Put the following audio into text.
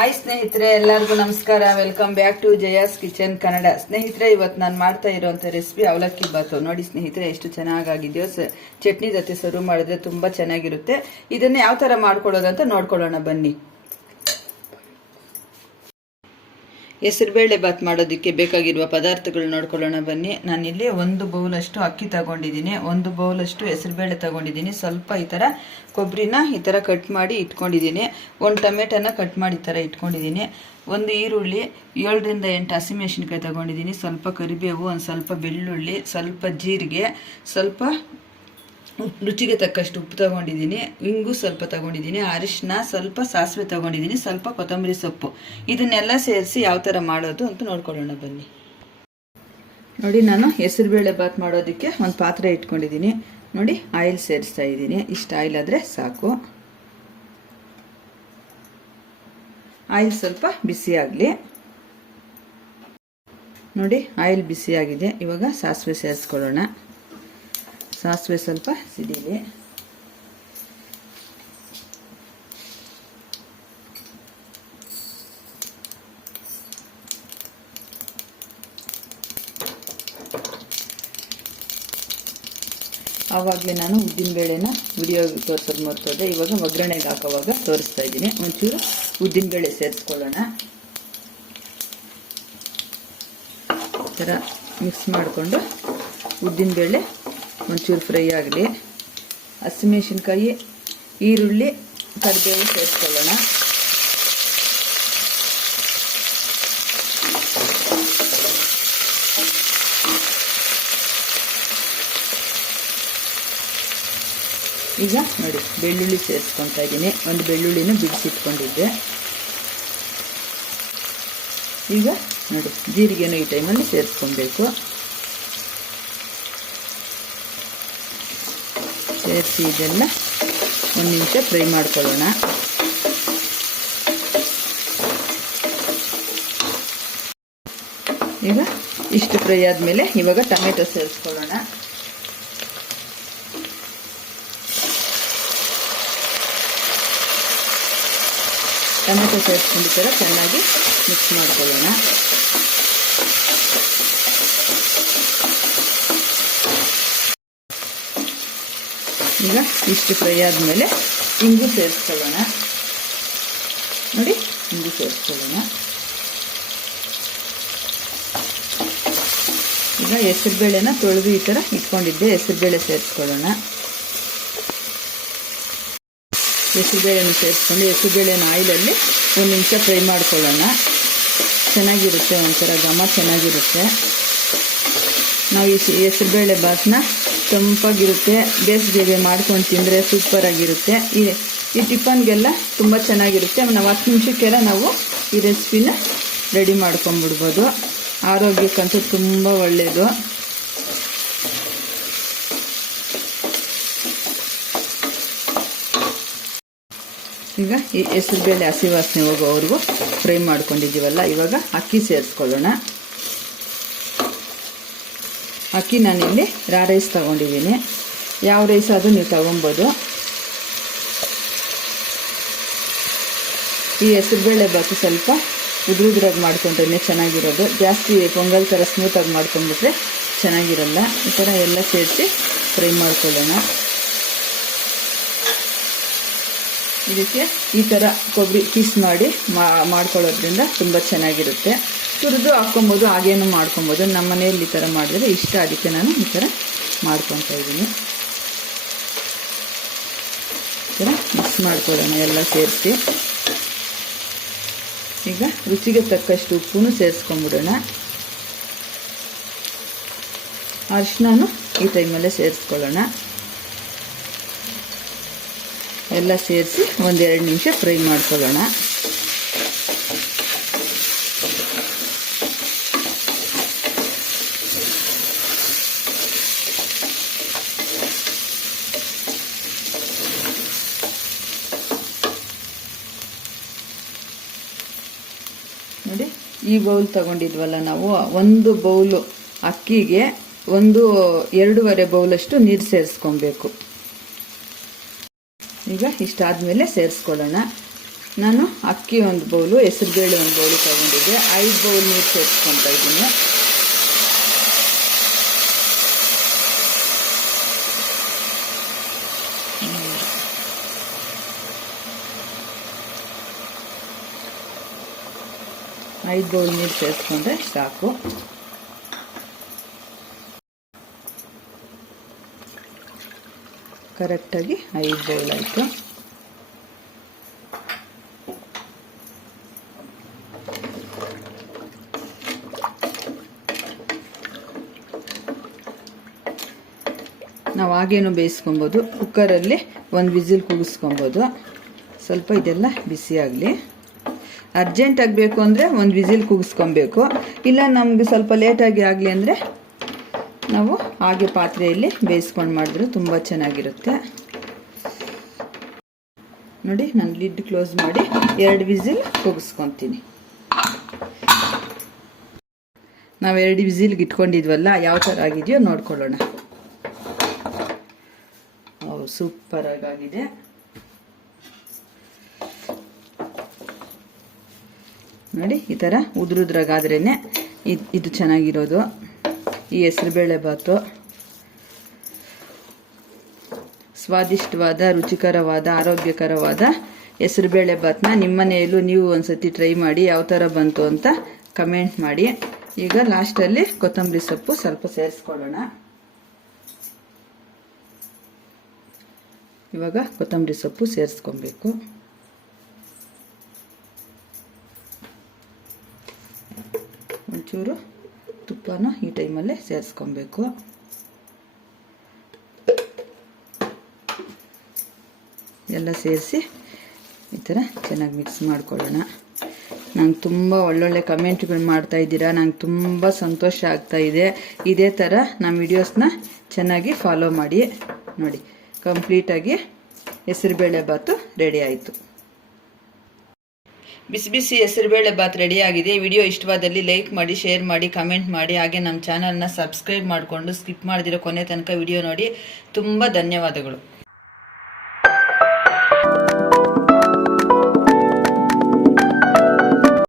Hi ಸ್ನೇಹಿತರೆ, ಎಲ್ಲರಿಗೂ ನಮಸ್ಕಾರ. Welcome back to Jaya's kitchen Kannada. ಸ್ನೇಹಿತರೆ, ಇವತ್ತು ನಾನು ಮಾಡ್ತಾ ಇರುವಂತ ರೆಸಿಪಿ ಅವಲಕ್ಕಿ ಬಾತು. ನೋಡಿ ಸ್ನೇಹಿತರೆ, ಎಷ್ಟು ಚೆನ್ನಾಗಿದೆಯೋ. ಚಟ್ನಿ ಜೊತೆ ಸರ್ವ್ ಮಾಡಿದ್ರೆ ತುಂಬಾ ಚೆನ್ನಾಗಿರುತ್ತೆ. ಇದನ್ನ ಯಾವ ತರ ಮಾಡ್ಕೊಳ್ಳೋದಂತ ನೋಡ್ಕೊಳ್ಳೋಣ ಬನ್ನಿ. ಹೆಸರುಬೇಳೆ ಬಾತ್ ಮಾಡೋದಕ್ಕೆ ಬೇಕಾಗಿರುವ ಪದಾರ್ಥಗಳು ನೋಡ್ಕೊಳ್ಳೋಣ ಬನ್ನಿ. ನಾನಿಲ್ಲಿ 1 ಬೌಲಷ್ಟು ಅಕ್ಕಿ ತಗೊಂಡಿದ್ದೀನಿ, 1 ಬೌಲಷ್ಟು ಹೆಸರುಬೇಳೆ ತಗೊಂಡಿದ್ದೀನಿ, ಸ್ವಲ್ಪ ಈ ಥರ ಕೊಬ್ಬರಿನ ಈ ಥರ ಕಟ್ ಮಾಡಿ ಇಟ್ಕೊಂಡಿದ್ದೀನಿ, 1 ಟೊಮೆಟೊನ ಕಟ್ ಮಾಡಿ ಈ ಥರ ಇಟ್ಕೊಂಡಿದ್ದೀನಿ, 1 ಈರುಳ್ಳಿ, 7 ರಿಂದ 8 ಹಸಿಮೆಣಸಿನ್ಕಾಯಿ ತಗೊಂಡಿದ್ದೀನಿ, ಸ್ವಲ್ಪ ಕರಿಬೇವು, ಒಂದು ಸ್ವಲ್ಪ ಬೆಳ್ಳುಳ್ಳಿ, ಸ್ವಲ್ಪ ಜೀರಿಗೆ, ಸ್ವಲ್ಪ ರುಚಿಗೆ ತಕ್ಕಷ್ಟು ಉಪ್ಪು ತಗೊಂಡಿದ್ದೀನಿ, ಇಂಗು ಸ್ವಲ್ಪ ತಗೊಂಡಿದ್ದೀನಿ, ಅರಿಶಿನ, ಸ್ವಲ್ಪ ಸಾಸಿವೆ ತಗೊಂಡಿದ್ದೀನಿ, ಸ್ವಲ್ಪ ಕೊತ್ತಂಬರಿ ಸೊಪ್ಪು. ಇದನ್ನೆಲ್ಲ ಸೇರಿಸಿ ಯಾವ ಥರ ಮಾಡೋದು ಅಂತ ನೋಡ್ಕೊಳ್ಳೋಣ ಬನ್ನಿ. ನೋಡಿ, ನಾನು ಹೆಸರುಬೇಳೆ ಬಾತ್ ಮಾಡೋದಕ್ಕೆ ಒಂದು ಪಾತ್ರೆ ಇಟ್ಕೊಂಡಿದ್ದೀನಿ. ನೋಡಿ, ಆಯಿಲ್ ಸೇರಿಸ್ತಾ ಇದ್ದೀನಿ. ಇಷ್ಟು ಆಯಿಲ್ ಆದರೆ ಸಾಕು. ಆಯಿಲ್ ಸ್ವಲ್ಪ ಬಿಸಿ ಆಗಲಿ. ನೋಡಿ, ಆಯಿಲ್ ಬಿಸಿ ಆಗಿದೆ. ಇವಾಗ ಸಾಸಿವೆ ಸೇರಿಸ್ಕೊಳ್ಳೋಣ. ಸಾಸಿವೆ ಸ್ವಲ್ಪ ಸಿಡಿಲಿ. ಆವಾಗಲೇ ನಾನು ಉದ್ದಿನಬೇಳೆನ ವಿಡಿಯೋ ತೋರಿಸೋದು ಮರ್ತೋದೆ. ಇವಾಗ ಒಗ್ಗರಣೆಗೆ ಹಾಕೋವಾಗ ತೋರಿಸ್ತಾ ಇದ್ದೀನಿ. ಒಂಚೂರು ಉದ್ದಿನಬೇಳೆ ಸೇರಿಸ್ಕೊಳ್ಳೋಣ. ಈ ಥರ ಮಿಕ್ಸ್ ಮಾಡಿಕೊಂಡು ಉದ್ದಿನಬೇಳೆ ಒಂಚೂರು ಫ್ರೈ ಆಗಲಿ. ಹಸಿಮೆಣಸಿನ್ಕಾಯಿ, ಈರುಳ್ಳಿ, ಕರಿಬೇವು ಸೇರಿಸ್ಕೊಳ್ಳೋಣ. ಈಗ ನೋಡಿ, ಬೆಳ್ಳುಳ್ಳಿ ಸೇರಿಸ್ಕೊತಾ ಇದ್ದೀನಿ. 1 ಬೆಳ್ಳುಳ್ಳಿನ ಬಿಡಿಸಿಟ್ಕೊಂಡಿದ್ದೆ. ಈಗ ನೋಡಿ, ಜೀರಿಗೆನೂ ಈ ಟೈಮಲ್ಲಿ ಸೇರಿಸ್ಕೊಬೇಕು. ಸೇರಿಸಿ ಇದೆಲ್ಲ 1 ನಿಮಿಷ ಫ್ರೈ ಮಾಡ್ಕೊಳ್ಳೋಣ. ಈಗ ಇಷ್ಟು ಫ್ರೈ ಆದಮೇಲೆ ಇವಾಗ ಟೊಮೆಟೊ ಸೇರಿಸ್ಕೊಳ್ಳೋಣ. ಟೊಮೆಟೊ ಸೇರಿಸ್ಕೊಂಡು ಈ ಥರ ಚೆನ್ನಾಗಿ ಮಿಕ್ಸ್ ಮಾಡ್ಕೊಳ್ಳೋಣ. ಈಗ ಇಷ್ಟು ಫ್ರೈ ಆದಮೇಲೆ ಇಂಗು ಸೇರಿಸ್ಕೊಳ್ಳೋಣ. ನೋಡಿ, ಇಂಗು ಸೇರಿಸ್ಕೊಳ್ಳೋಣ. ಈಗ ಹೆಸರುಬೇಳೆನ ತೊಳೆದು ಈ ಥರ ಇಟ್ಕೊಂಡಿದ್ದೆ, ಹೆಸರುಬೇಳೆ ಸೇರಿಸ್ಕೊಳ್ಳೋಣ. ಹೆಸರುಬೇಳೆನ ಸೇರಿಸ್ಕೊಂಡು ಹೆಸರುಬೇಳೆನ ಆಯಿಲಲ್ಲಿ 1 ನಿಮಿಷ ಫ್ರೈ ಮಾಡ್ಕೊಳ್ಳೋಣ. ಚೆನ್ನಾಗಿರುತ್ತೆ, ಒಂಥರ ಘಮ ಚೆನ್ನಾಗಿರುತ್ತೆ. ನಾವು ಈ ಹೆಸರುಬೇಳೆ ಬಾತ್ನ ತಂಪಾಗಿರುತ್ತೆ, ಬೇಸಿಗೆಗೆ ಮಾಡ್ಕೊಂಡು ತಿಂದರೆ ಸೂಪರ್ ಆಗಿರುತ್ತೆ. ಈ ಟಿಫನ್ಗೆಲ್ಲ ತುಂಬ ಚೆನ್ನಾಗಿರುತ್ತೆ. ನಾವು 10 ನಿಮಿಷಕ್ಕೆಲ್ಲ ನಾವು ಈ ರೆಸಿಪಿನ ರೆಡಿ ಮಾಡ್ಕೊಂಡ್ಬಿಡ್ಬೋದು. ಆರೋಗ್ಯಕ್ಕಂತೂ ತುಂಬ ಒಳ್ಳೆಯದು. ಈಗ ಈ ಹೆಸರುಬೇಳೆ ಹಸಿ ವಾಸನೆ ಹೋಗೋವರೆಗೂ ಫ್ರೈ ಮಾಡ್ಕೊಂಡಿದ್ದೀವಲ್ಲ, ಇವಾಗ ಅಕ್ಕಿ ಸೇರಿಸ್ಕೊಳ್ಳೋಣ. ಅಕ್ಕಿ ನಾನಿಲ್ಲಿ ರಾ ರೈಸ್ ತಗೊಂಡಿದ್ದೀನಿ. ಯಾವ ರೈಸ್ ಆದರೂ ನೀವು ತಗೊಬೋದು. ಈ ಹೆಸರುಬೇಳೆ ಬಾತು ಸ್ವಲ್ಪ ಉದುರುದ್ರಾಗಿ ಮಾಡ್ಕೊಂಡ್ರೆ ಚೆನ್ನಾಗಿರೋದು. ಜಾಸ್ತಿ ಪೊಂಗಲ್ ಥರ ಸ್ಮೂತಾಗಿ ಮಾಡ್ಕೊಂಡ್ಬಿಟ್ರೆ ಚೆನ್ನಾಗಿರಲ್ಲ. ಈ ಥರ ಎಲ್ಲ ಸೇರಿಸಿ ಫ್ರೈ ಮಾಡ್ಕೊಳ್ಳೋಣ. ಇದಕ್ಕೆ ಈ ಥರ ಕೊಬ್ಬರಿ ಪೀಸ್ ಮಾಡಿ ಮಾಡ್ಕೊಳ್ಳೋದ್ರಿಂದ ತುಂಬ ಚೆನ್ನಾಗಿರುತ್ತೆ. ತುರಿದು ಹಾಕ್ಕೊಬೋದು, ಹಾಗೇನು ಮಾಡ್ಕೊಬೋದು. ನಮ್ಮ ಮನೆಯಲ್ಲಿ ಈ ಥರ ಮಾಡಿದ್ರೆ ಇಷ್ಟ, ಅದಕ್ಕೆ ನಾನು ಈ ಥರ ಮಾಡ್ಕೊತಾ ಇದ್ದೀನಿ. ಈ ಥರ ಮಿಕ್ಸ್ ಮಾಡ್ಕೊಳ್ಳೋಣ ಎಲ್ಲ ಸೇರಿಸಿ. ಈಗ ರುಚಿಗೆ ತಕ್ಕಷ್ಟು ಉಪ್ಪು ಸೇರಿಸ್ಕೊಂಡ್ಬಿಡೋಣ. ಅರಿಶಿನೂ ಈ ಟೈಮಲ್ಲೇ ಸೇರಿಸ್ಕೊಳ್ಳೋಣ. ಎಲ್ಲ ಸೇರಿಸಿ 1-2 ನಿಮಿಷ ಫ್ರೈ ಮಾಡ್ಕೊಳ್ಳೋಣ. ನೋಡಿ, ಈ ಬೌಲ್ ತಗೊಂಡಿದ್ವಲ್ಲ ನಾವು, 1 ಬೌಲು ಅಕ್ಕಿಗೆ 2.5 ಬೌಲಷ್ಟು ನೀರು ಸೇರಿಸ್ಕೊಬೇಕು. ಈಗ ಇಷ್ಟಾದ್ಮೇಲೆ ಸೇರಿಸ್ಕೊಳ್ಳೋಣ. ನಾನು ಅಕ್ಕಿ ಒಂದು ಬೌಲು, ಹೆಸರುಬೇಳೆ ಒಂದು ಬೌಲು ತಗೊಂಡಿದ್ದೆ. 5 ಬೌಲ್ ನೀರು ಸೇರಿಸ್ಕೊತಾ ಇದ್ದೀನಿ. ಐದು ಬೌಲ್ ನೀರು ಸೇರಿಸ್ಕೊಂಡ್ರೆ ಸಾಕು. ಕರೆಕ್ಟಾಗಿ 5 ಬೌಲ್ ಆಯಿತು. ನಾವು ಹಾಗೇನು ಬೇಯಿಸ್ಕೊಬೋದು, ಕುಕ್ಕರಲ್ಲಿ 1 ವಿಸಿಲ್ ಕೂಗಿಸ್ಕೊಬೋದು. ಸ್ವಲ್ಪ ಇದೆಲ್ಲ ಬಿಸಿ ಆಗಲಿ. ಅರ್ಜೆಂಟ್ ಆಗಬೇಕು ಅಂದರೆ 1 ವಿಸಿಲ್ ಕೂಗಿಸ್ಕೊಬೇಕು. ಇಲ್ಲ ನಮಗೆ ಸ್ವಲ್ಪ ಲೇಟಾಗಿ ಆಗಲಿ ಅಂದರೆ ನಾವು ಹಾಗೆ ಪಾತ್ರೆಯಲ್ಲಿ ಬೇಯಿಸ್ಕೊಂಡು ಮಾಡಿದ್ರೆ ತುಂಬ ಚೆನ್ನಾಗಿರುತ್ತೆ. ನೋಡಿ, ನಾನು ಲಿಡ್ ಕ್ಲೋಸ್ ಮಾಡಿ 2 ವಿಸಿಲ್ ಕೂಗಿಸ್ಕೊತೀನಿ. ನಾವು 2 ವಿಸಿಲ್ಗೆ ಇಟ್ಕೊಂಡಿದ್ವಲ್ಲ, ಯಾವ ಥರ ಆಗಿದೆಯೋ ನೋಡ್ಕೊಳ್ಳೋಣ. ಸೂಪರ್ ಆಗಿದೆ. ನೋಡಿ, ಈ ಥರ ಉದ್ರುದ್ರಾಗಾದ್ರೇ ಇದು ಚೆನ್ನಾಗಿರೋದು. ಈ ಹೆಸರುಬೇಳೆ ಬಾತು ಸ್ವಾದಿಷ್ಟವಾದ, ರುಚಿಕರವಾದ, ಆರೋಗ್ಯಕರವಾದ ಹೆಸರುಬೇಳೆ ಬಾತನ್ನ ನಿಮ್ಮನೆಯಲ್ಲೂ ನೀವು ಒಂದ್ಸತಿ ಟ್ರೈ ಮಾಡಿ. ಯಾವ ಥರ ಬಂತು ಅಂತ ಕಮೆಂಟ್ ಮಾಡಿ. ಈಗ ಲಾಸ್ಟಲ್ಲಿ ಕೊತ್ತಂಬರಿ ಸೊಪ್ಪು ಸ್ವಲ್ಪ ಸೇರಿಸ್ಕೊಳ್ಳೋಣ. ಇವಾಗ ಕೊತ್ತಂಬರಿ ಸೊಪ್ಪು ಸೇರಿಸ್ಕೊಬೇಕು. ಒಂಚೂರು ತುಪ್ಪನ ಈ ಟೈಮಲ್ಲೇ ಸೇರಿಸ್ಕೊಬೇಕು. ಎಲ್ಲ ಸೇರಿಸಿ ಈ ಥರ ಚೆನ್ನಾಗಿ ಮಿಕ್ಸ್ ಮಾಡ್ಕೊಳ್ಳೋಣ. ನಂಗೆ ತುಂಬ ಒಳ್ಳೊಳ್ಳೆ ಕಮೆಂಟ್ಗಳು ಮಾಡ್ತಾ ಇದ್ದೀರಾ, ನಂಗೆ ತುಂಬ ಸಂತೋಷ ಆಗ್ತಾ ಇದೆ. ಇದೇ ಥರ ನಮ್ಮ ವಿಡಿಯೋಸ್ನ ಚೆನ್ನಾಗಿ ಫಾಲೋ ಮಾಡಿ. ನೋಡಿ, ಕಂಪ್ಲೀಟಾಗಿ ಹೆಸರುಬೇಳೆ ಬಾತು ರೆಡಿ ಆಯಿತು. ಬಿಸಿ ಬಿಸಿ ಹೆಸರುಬೇಳೆ ಬಾತ್ ರೆಡಿ ಆಗಿದೆ. ವಿಡಿಯೋ ಇಷ್ಟವಾದಲ್ಲಿ ಲೈಕ್ ಮಾಡಿ, ಶೇರ್ ಮಾಡಿ, ಕಮೆಂಟ್ ಮಾಡಿ. ಹಾಗೆ ನಮ್ಮ ಚಾನಲ್ನ ಸಬ್ಸ್ಕ್ರೈಬ್ ಮಾಡಿಕೊಂಡು ಸ್ಕಿಪ್ ಮಾಡದಿರೋ ಕೊನೆ ತನಕ ವಿಡಿಯೋ ನೋಡಿ. ತುಂಬ ಧನ್ಯವಾದಗಳು.